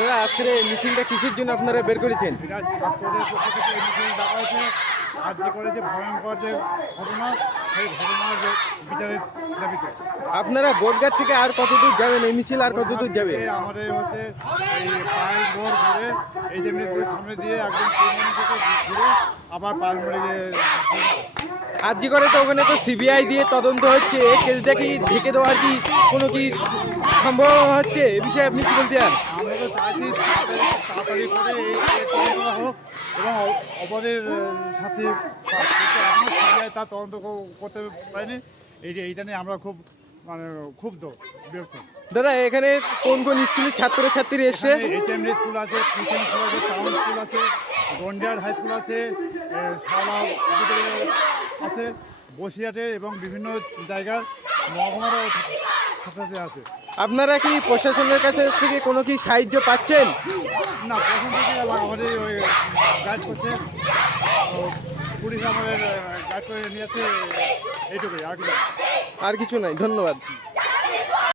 দাদা আজকের এই মিছিলটা কিসের জন্য আপনারা বের করেছেন? যে করে যে ভয়ঙ্কর যে ঘটনা সেই ঘটনার বিচারের দাবিতে। আপনারা বোটঘাট থেকে আর কত দূর যাবেন? এই মিছিল আর কত দূর যাবে আমাদের হচ্ছে এই পায়ের মোড় ঘুরে এই যে মেদিনীপুরের সামনে দিয়ে একদম থেকে ঘুরে আবার পালমুড়ি দিয়ে আর যে করে তো ওখানে তো সিবিআই দিয়ে তদন্ত হচ্ছে এই কেসটা কি ঢেকে দেওয়ার কি কোনো কি সম্ভব হচ্ছে? এ বিষয়ে আপনি কি বলতে চান? আমরা তো চাইছি তাড়াতাড়ি করে এই হোক এবং অ- অপরাধের আহ, শাস্তি পাক। কিন্তু এখনও সিবিআই তার তদন্ত করতে পারেনি। এই যে এইটা নিয়ে আমরা খুব মানে ক্ষুব্ধ বিরক্ত। দাদা এখানে কোন কোন স্কুলের ছাত্র ছাত্রী এসছে এইচএম স্কুল আছে টিউশন স্কুল আছে টাউন স্কুল আছে গন্ডিয়ার হাই স্কুল আছে শালা আছে বসিয়াটে এবং বিভিন্ন জায়গার মহকুমারও ছাত্রছাত্রী আছে। আপনারা কি প্রশাসনের কাছে থেকে কোনো কি সাহায্য পাচ্ছেন? না প্রশাসন থেকে আমাদের ওই গাইড করছে। পুলিশ আমাদের গাইড করে নিয়েছে এইটুকুই আর কিছু নাই ধন্যবাদ।